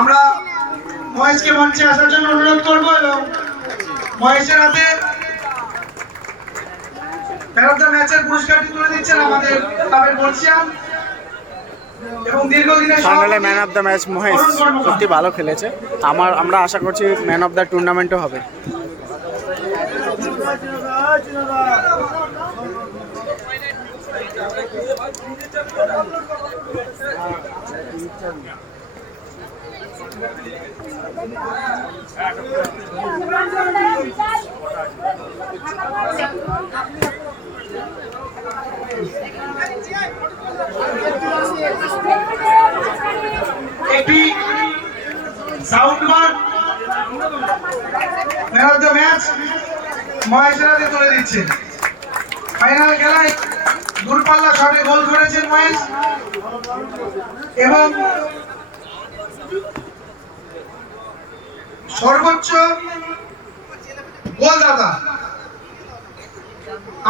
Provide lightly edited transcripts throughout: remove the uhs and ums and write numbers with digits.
আমরা মহেশকে মঞ্চে আসার জন্য অনুরোধ করবো এবং মহেশের হাতে ম্যান অফ দ্য ম্যাচের পুরস্কারটি তুলে দিচ্ছেন আমাদের ক্লাবের বর্ষিয়ান এবং দীর্ঘদিনের ফাইনালে man of the match Mahesh সত্যি ভালো খেলেছে। আমরা আশা করছি ম্যান অফ দ্য টুর্নামেন্টও হবে। একটি sound bar man of the match মহেশের হাতে তুলে দিচ্ছে। ফাইনাল খেলায় দূরপাল্লা শটে গোল করেছেন মহেশ এবং সর্বোচ্চ গোলদাতা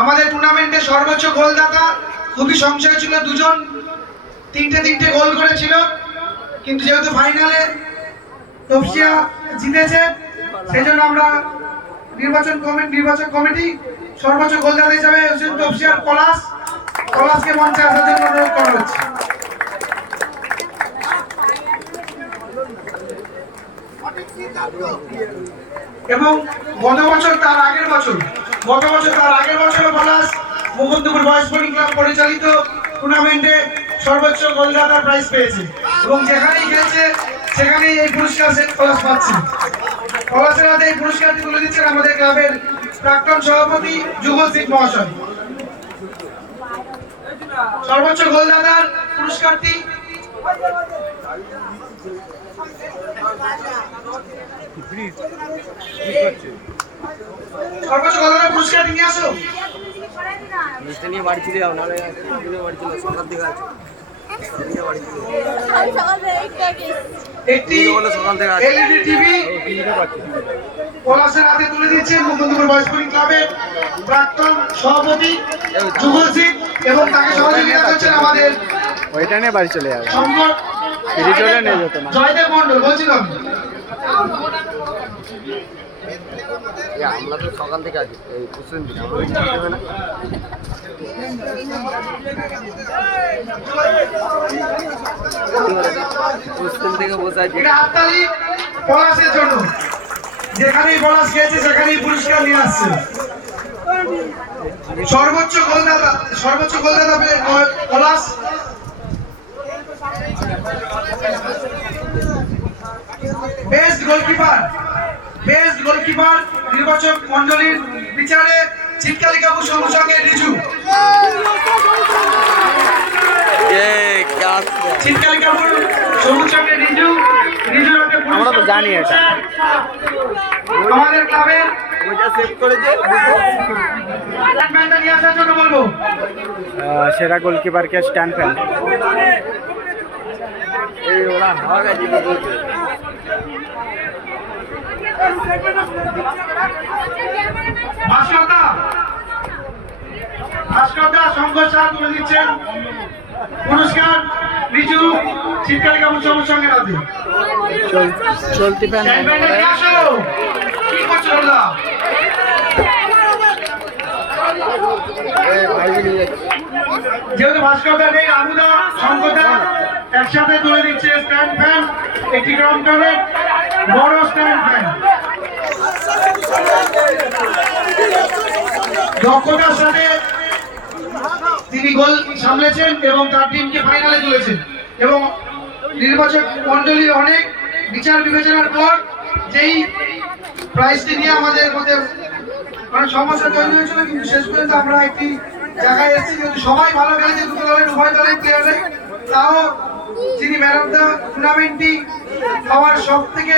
আমাদের টুর্নামেন্টে সর্বোচ্চ গোলদাতা। খুবই সংশয় ছিল, দুজন তিনটে গোল করেছিল, কিন্তু যেহেতু ফাইনালে তপসিয়া জিতেছে সেই জন্য আমরা নির্বাচন কমিটি সর্বোচ্চ গোলদাতা হিসাবে তপসিয়ার পলাশকে মঞ্চে আসার জন্য অনুরোধ করা হচ্ছে। এবং গত বছর তার আগের বছর পলাশ মুকুন্দপুর বয়েজ স্পোর্টিং ক্লাব পরিচালিত টুর্নামেন্টে সর্বোচ্চ গোলদাতার প্রাইজ পেয়েছে এবং যেখানেই খেলছে সেখানেই এই পুরস্কার পলাশ পাচ্ছে। পলাশের হাতে এই পুরস্কারটি তুলে দিচ্ছেন আমাদের ক্লাবের প্রাক্তন সভাপতি যুগলজিৎ মহাশয়। সর্বোচ্চ গোলদাতার পুরস্কারটি সর্বোচ্চ গোলদাতার পুরস্কারটি নিয়ে আসো। বাড়ি চলে যাও, নাহলে বাড়ি চলে সকাল থেকে আছে। একটি এলইডি টিভি পলাশের হাতে তুলে দিচ্ছেন মুকুন্দপুর বয়েজ স্পোর্টিং ক্লাবের প্রাক্তন সভাপতি যুগলজিৎ এবং তাকে সহযোগিতা করছেন আমাদের ওইটা নিয়ে বাড়ি চলে যাবে। জয়দেব মন্ডল বলছিলাম আমরা তো সকাল থেকে আছি, এই পশ্চিম দিকে না। পশ্চিম থেকে বসে আছি। হাততালি পলাশের জন্য, যেখানেই পলাশ গেছে সেখানেই পুরস্কার নিয়ে আসছে। সর্বোচ্চ গোলদাতা পলাশ। বেস্ট গোলকিপার নির্বাচক মন্ডলীর বিচারে চিৎকালী কাপুর সঙ্গে রিজু। চিৎকালী কাপুর সঙ্গে রিজুর হাতে আমরা তো জানি এটা। আমাদের ক্লাবের নিয়ে আসার জন্য বলবো সেরা গোলকিপারকে স্ট্যান্ড ফ্যান। এই ওরা হাওয়া গেছে ভাস্করদা সংঘর্ষ তুলে দিচ্ছেন পুরস্কার রিজু চিৎকালী কাপুর সঙ্গে রাতে চলতি ফ্যান। কি করছো না যেহেতু ভাস্করদা নেই, আমুদা শঙ্করদা একসাথে তুলে দিচ্ছে স্ট্যান্ড ফ্যান, একটি গ্রাউন্ডারের বড় স্ট্যান্ড ফ্যান। দক্ষতার সাথে তিনি গোল সামলেছেন এবং তার টিমকে ফাইনালে তুলেছেন এবং নির্বাচক মন্ডলী অনেক বিচার বিবেচনার পর যেই প্রাইজটি নিয়ে আমাদের মধ্যে অনেক সমস্যা তৈরি হয়েছিল, কিন্তু শেষ পর্যন্ত আমরা একটি জায়গায় এসেছি। যেহেতু সবাই ভালো খেলেছে, দুটো দলের উভয় দলের প্লেয়ারে, তাও যিনি ম্যান অফ দ্য টুর্নামেন্টটি হওয়ার সব থেকে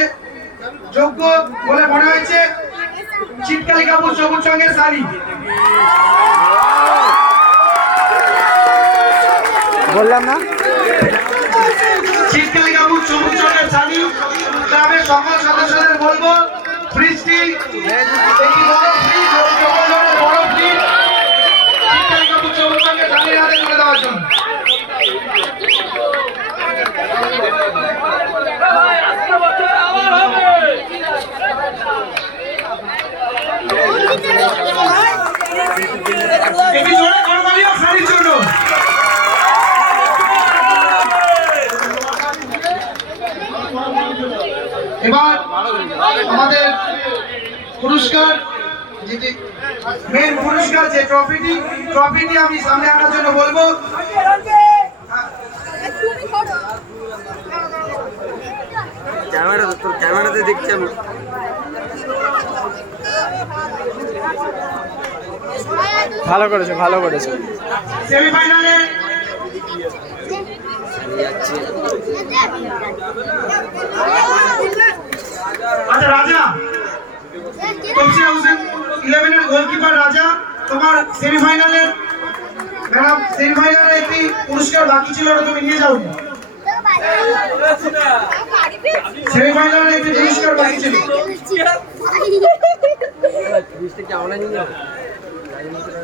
যোগ্য বলে মনে হয়েছে চিৎকালী কাপুর সঙ্গে সারি। বললাম না, চিৎকালী কাপুর সঙ্গে সারি। ক্লাবের সকল সদস্যদের বলবো ফ্রিজটি বড় ফ্রিজ চিৎকালী কাপুর সঙ্গে সারির হাতে তুলে দেওয়ার জন্য। এবার আমাদের পুরস্কার যেটি মেন পুরস্কার যে ট্রফিটি আমি সামনে আনার জন্য বলবো। ক্যামেরাতে দেখছি আমি। ভালো করেছে, ভালো করেছে। সেমিফাইনালে আচ্ছা রাজা তপসিয়া হোসেন 11 এর গোলকিপার রাজা, তোমার সেমিফাইনালের ম্যাডাম সেমিফাইনালে একটি পুরস্কার বাকি ছিল, ওটা তুমি নিয়ে যাও। সেমিফাইনালে একটি পুরস্কার বাকি ছিল।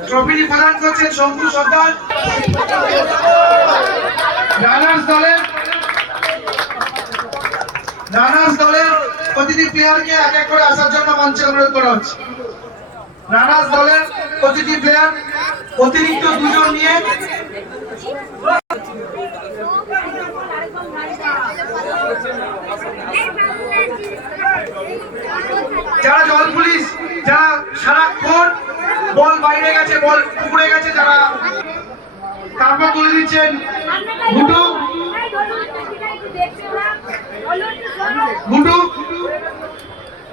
ট্রফিটি প্রদান করছেন শঙ্কু সর্দার। রানার্স দলের প্রতিটি প্লেয়ারকে এক এক করে আসার জন্য মঞ্চে অনুরোধ করা হচ্ছে। রানার্স দলের প্রতিটি প্লেয়ার অতিরিক্ত 2 জন নিয়ে যারা জল পুলিশ, যারা সারাক্ষণ বল বাইরে গেছে, বল পুকুরে গেছে, যারা তারপর তুলে দিচ্ছেন গুটু,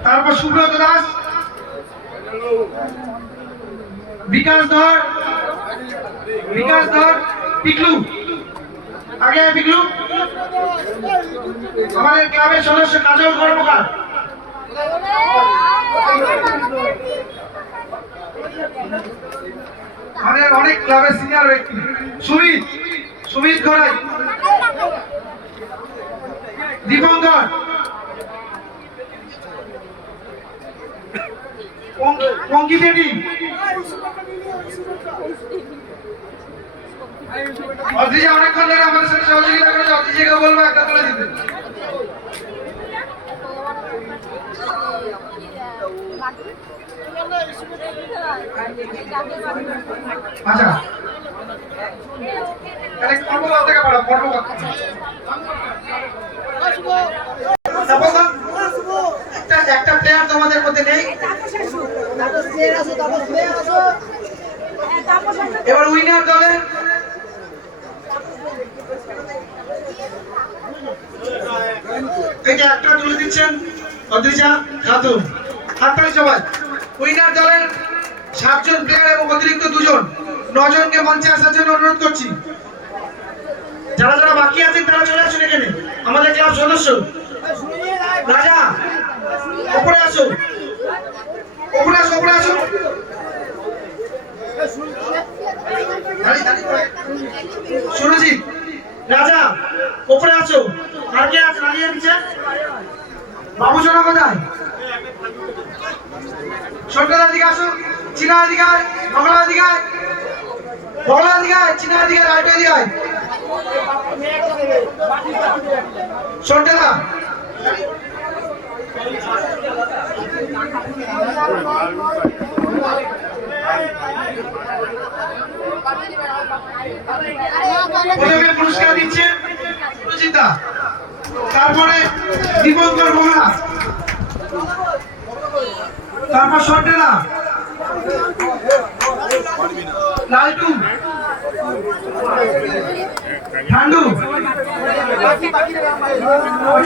তারপর সুব্রত দাস, বিকাশ ধর, পিকলু, আগে পিকলু, আমাদের ক্লাবের সদস্য কাজল কর্মকার, আমাদের অনেক ক্লাবের সিনিয়র ব্যক্তি, সুমিত ঘরাই, দীপঙ্কর, অঙ্কিত টি, অদ্রিজা অনেকক্ষণ ধরে আমাদের সাথে সহযোগিতা করেছে। অদ্রিজাকে বলবো একটা তুলে দিতে। আচ্ছা তাহলে কর্মকর্তা থেকে পারো, কর্মকর্তা একটা প্লেয়ার তোমাদের মধ্যে নেই। এবার উইনার দলে এই যে একটা তুলে দিচ্ছেন অদ্রিজা খাতুন, হাততালি সবাই। উইনার দলের 7 জন প্লেয়ার এবং অতিরিক্ত 2 জন, 9 জনকে মঞ্চে আসার জন্য অনুরোধ করছি। যারা যারা বাকি আছেন তারা চলে আসুন এখানে, আমাদের ক্লাব সদস্য। রাজা উপরে আসো, সুরজিৎ, রাজা উপরে আছো। আর কে আছে দাঁড়িয়ে নিচে? বাবু সোনা কোথায়? সরকার দিকে আসো, চীনা দিকে আয়, বগলা দিকে আয়, চীনা দিকে রাইট দিকে আয়। সরকার প্রথমে পুরস্কার দিচ্ছে সুচিতা, তারপরে দীপঙ্কর বগলা, তারপর সন্টেলা, লালটু, ঠান্ডু,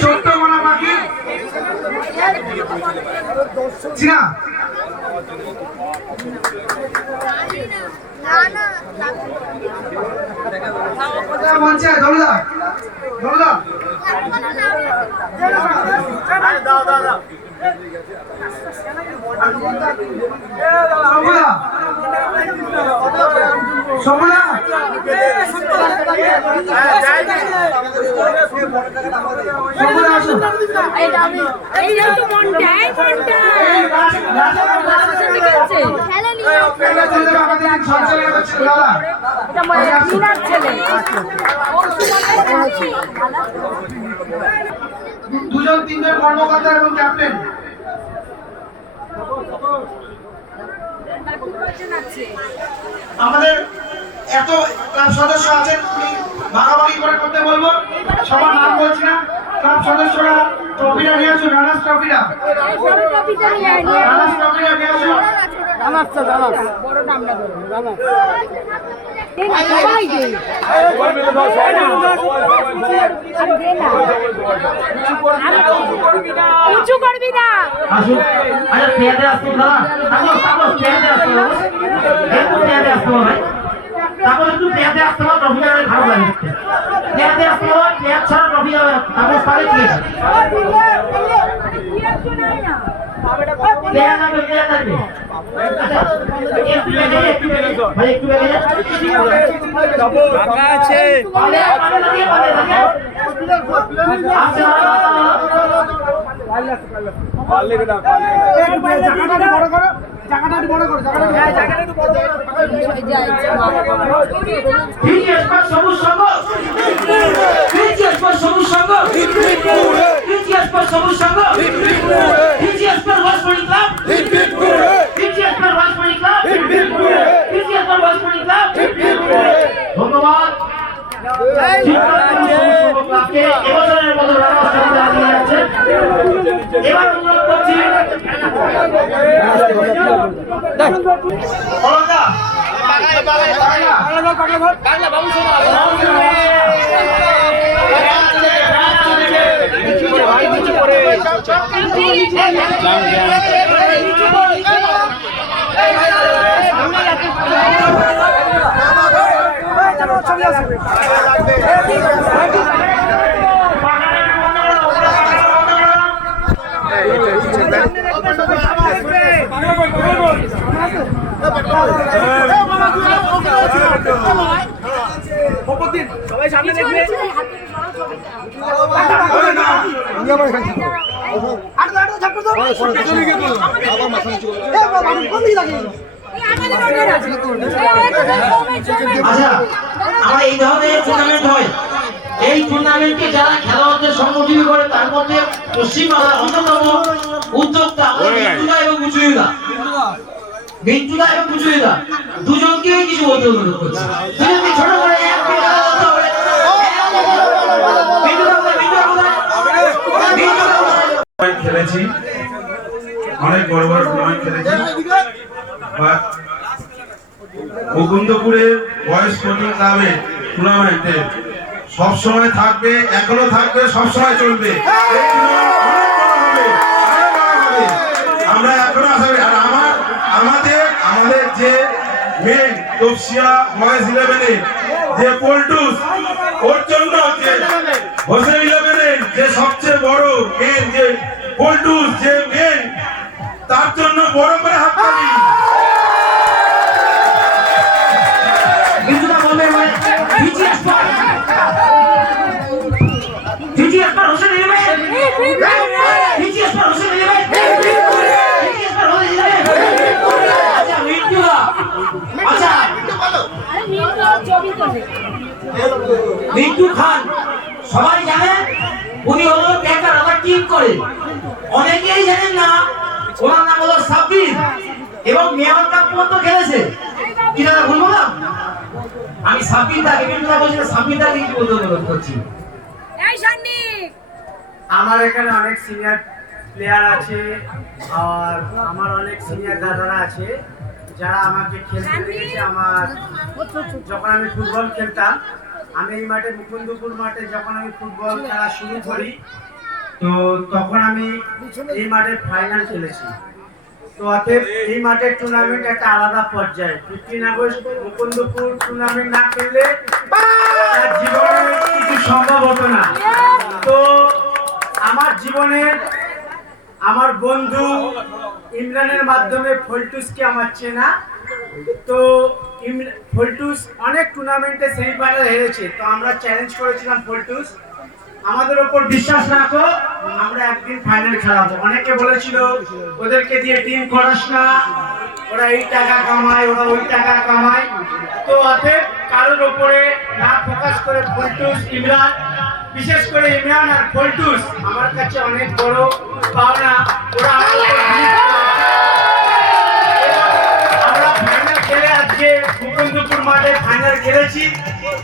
ছোট্ট মোনা পাখি, চীনা, মঞ্চে দলদা সমুদা দুজন 3 জন কর্মকর্তা এবং ক্যাপ্টেন। আমাদের এত ক্লাব সদস্য আছেন, ভাগাভাগি করে করতে বলবো। সবার নাম বলছি না, ক্লাব সদস্যরা ট্রফি ট্রফিটা নিয়ে আসুন, রানার্স ট্রফিটা। রানার্স ট্রফিটা নিয়ে আসুন। উঁচু করবি না। আসুন, আচ্ছা পেয়াদে আসতো দাদা, তারপর পেয়াদে আসতো, একটু পেয়াদে আসতো ভাই, তারপর একটু পেয়াদে আসতো, ট্রফিটা খারাপ লাগে, পেয়াদে আসতো, পেয়াদ ছাড়া ট্রফি যাবে, তারপর পারে কি আছে? পেয়াদ আসবে, পেয়াদ আসবে। আচ্ছা, একটু বেগে, ভাই একটু বেগে যা। ফাঁকা আছে। পালে লাগিয়ে, আচ্ছা, BGS पर সবুজ সংঘ, BGS पर সবুজ সংঘ, BGS पर সবুজ সংঘ, BGS पर ওয়াসপনি ক্লাব, BGS पर ওয়াসপনি ক্লাব, BGS पर ওয়াসপনি ক্লাব। ধন্যবাদ। ক্লাবকে এবছরের মতো রানার্স ট্রফি হারিয়ে যাচ্ছে। এবার অনুরোধ করছি অলকা সবাই সামনে দেখবে। আচ্ছা, আমার এই ধরনের টুর্নামেন্ট হয়, এই টুর্নামেন্টে যারা খেলোয়াড়দের সংগঠিত করে তার মধ্যে পশ্চিমবাংলার অন্যতম উদ্যোক্তা মিন্টুদা এবং মুচুইদা, মিন্টুদা এবং মুচুইদা দুজনকেই কিছু বলতে অনুরোধ করছি। দুজনকে ছোট করে এক মিনিট কথা বলতে হবে। মিন্টুদা কোথায়? মিন্টুদা কোথায়? মিন্টুদা কোথায়? খেলেছি, অনেক বড় বড় টুর্নামেন্ট খেলেছি। মুকুন্দপুরে বয়েজ স্পোর্টিং ক্লাবের টুর্নামেন্টে সবসময় থাকবে, এখনো থাকবে, সবসময় চলবে। এই টুর্নামেন্ট অনেক বড় হবে, আরো বড় হবে। আমরা এখনো আসাবে। আর আমাদের যে মেন তপসিয়া বয়েজ 11-এ যে পল্টুস, ওর জন্য যে হোসেন 11-এর যে সবচেয়ে বড় মেন যে পল্টুস, যে মেন, তার জন্য বড় করে হাততালি। মিন্টুদা বলবে BGS पर, BGS पर হোসেন 11, BGS पर হোসেন 11, BGS पर হোসেন 11। আচ্ছা মিন্টুদা, আচ্ছা মিন্টু খান সবাই জানেন, উনি হলো একটা রাবার টিম করে। অনেকেই জানেন না, ওনার নাম হলো সাব্বির এবং মেয়র কাপ পর্যন্ত খেলেছে। কি দাদা বলবো না? আমি সাব্বিরদাকে, মিন্টুদা বলছি, সাব্বিরদাকে কিছু বলতে অনুরোধ করছি। আমার এখানে অনেক সিনিয়র প্লেয়ার আছে আর আমার অনেক সিনিয়র দাদারা আছে যারা আমাকে খেলতে দেখেছে। আমার যখন আমি ফুটবল খেলতাম, আমি এই মাঠে মুকুন্দপুর মাঠে যখন আমি ফুটবল খেলা শুরু করি, তো তখন আমি এই মাঠে ফাইনাল খেলেছি। তো অতএব এই মাঠের টুর্নামেন্ট একটা আলাদা পর্যায়ে। 15 আগস্ট মুকুন্দপুর টুর্নামেন্ট না খেললে তার জীবনে কিছু সম্ভব হতো না। তো আমার জীবনের আমার বন্ধু ইমরানের মাধ্যমে ফল্টুসকে আমার চেনা। তো ফল্টুস অনেক টুর্নামেন্টে সেমিফাইনাল হেরেছে। তো আমরা চ্যালেঞ্জ করেছিলাম, ফল্টুস আমাদের উপর বিশ্বাস রাখো, আমরা একদিন ফাইনাল খেলাবো। অনেকে বলেছিল ওদেরকে দিয়ে টিম করাস না, ওরা এই টাকা কামায়, ওরা ওই টাকা কামায়। তো অতএব কারোর উপরে না ফোকাস করে ফল্টুস, ইমরান, বিশেষ করে ইমরান আর ফল্টুস আমার কাছে অনেক বড় পাওনা। ওরা আমরা ফাইনাল খেলে আজকে মুকুন্দপুর মাঠে ফাইনাল খেলেছি।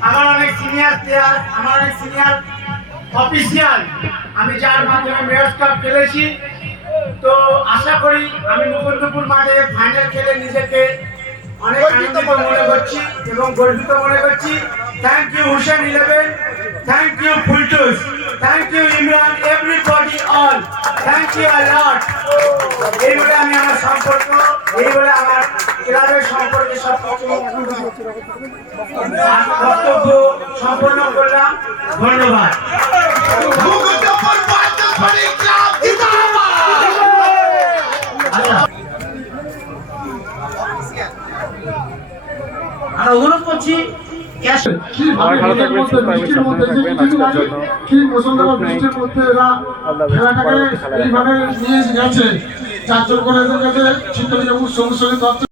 আমার অনেক সিনিয়র প্লেয়ার, আমার অনেক সিনিয়র অফিসিয়াল আমি যার মাধ্যমে মেয়র্স কাপ খেলেছি, তো আশা করি আমি মুকুন্দপুর মাঠে ফাইনাল খেলে নিজেকে অনেক আনন্দিত মনে করছি এবং গর্বিত মনে করছি। Thank you Hussain 11, thank you ফুলটুস, thank you Imran, everybody all, thank you a lot. এই বলে আমি আমার সম্পর্ক, এই বলে আমার ক্লাবের সম্পর্কে সব বক্তব্য সম্পন্ন করলাম। ধন্যবাদ। আমরা অনুরোধ করছি ক্যাশ সবাই ভালো থাকবেন, সুস্থ থাকবেন, সাবধানে থাকবেন। আজকের জন্য খেলাটাকে এইভাবে নিয়ে গেছে 4 জন করে গেছে চিত্তরঞ্জন সবুজ সঙ্গীত